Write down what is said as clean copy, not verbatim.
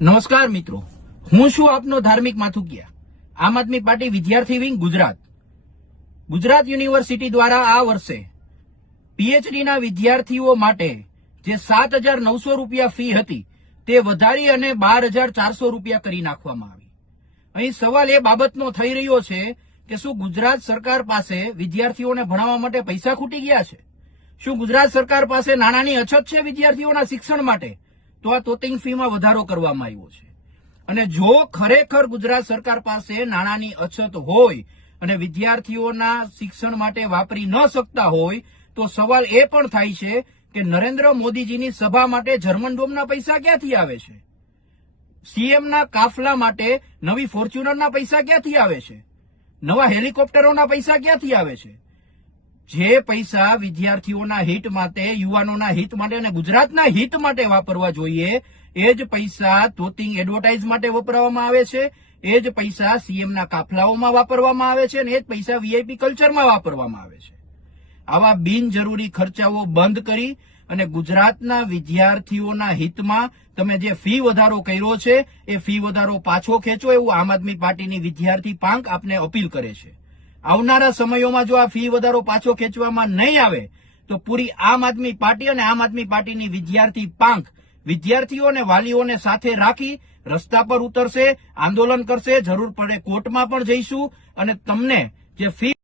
નમસ્કાર મિત્રો, હું છું આપનો ધાર્મિક માથુકિયા. આમ આદમી પાર્ટી વિદ્યાર્થી વિંગ ગુજરાત યુનિવર્સિટી દ્વારા આ વર્ષે પીએચડીના વિદ્યાર્થીઓ માટે જે 7,900 રૂપિયા ફી હતી તે વધારી અને 12,400 રૂપિયા કરી નાખવામાં આવી. અહીં સવાલ એ બાબતનો થઈ રહ્યો છે કે શું ગુજરાત સરકાર પાસે વિદ્યાર્થીઓને ભણાવવા માટે પૈસા ખૂટી ગયા છે? શું ગુજરાત સરકાર પાસે નાણાંની અછત છે વિદ્યાર્થીઓના શિક્ષણ માટે? તો આ તોતિંગ ફીમાં વધારો કરવામાં આવ્યો છે. અને જો ખરેખર ગુજરાત સરકાર પાસે નાણાંની અછત હોય અને વિદ્યાર્થીઓના શિક્ષણ માટે વાપરી ન શકતા હોય તો સવાલ એ પણ થાય છે કે નરેન્દ્ર મોદીજીની સભા માટે જર્મન ડોમના પૈસા ક્યાંથી આવે છે? સીએમના કાફલા માટે નવી ફોર્ચ્યુનરના પૈસા ક્યાંથી આવે છે? નવા હેલિકોપ્ટરોના પૈસા ક્યાંથી આવે છે? જે પૈસા વિદ્યાર્થીઓના હિત માટે, યુવાનોના હિત માટે અને ગુજરાતના હિત માટે વાપરવા જોઈએ એ જ પૈસા તોતિંગ એડવર્ટાઇઝ માટે વપરાવામાં આવે છે, એ જ પૈસા સીએમના કાફલાઓમાં વાપરવામાં આવે છે અને એ જ પૈસા વીઆઈપી કલ્ચરમાં વાપરવામાં આવે છે. આવા બિનજરૂરી ખર્ચાઓ બંધ કરી અને ગુજરાતના વિદ્યાર્થીઓના હિતમાં તમે જે ફી વધારો કર્યો છે એ ફી વધારો પાછો ખેંચો એવું આમ આદમી પાર્ટીની વિદ્યાર્થી પાંખ આપને અપીલ કરે છે. આવનારા સમયોમાં જો આ ફી વધારો પાછો ખેંચવામાં નહીં આવે તો પૂરી આમ આદમી પાર્ટી અને આમ આદમી પાર્ટીની વિદ્યાર્થી પાંખ વિદ્યાર્થીઓ અને વાલીઓને સાથે રાખી રસ્તા પર ઉતરશે, આંદોલન કરશે, જરૂર પડે કોર્ટમાં પણ જઈશું અને તમને જે ફી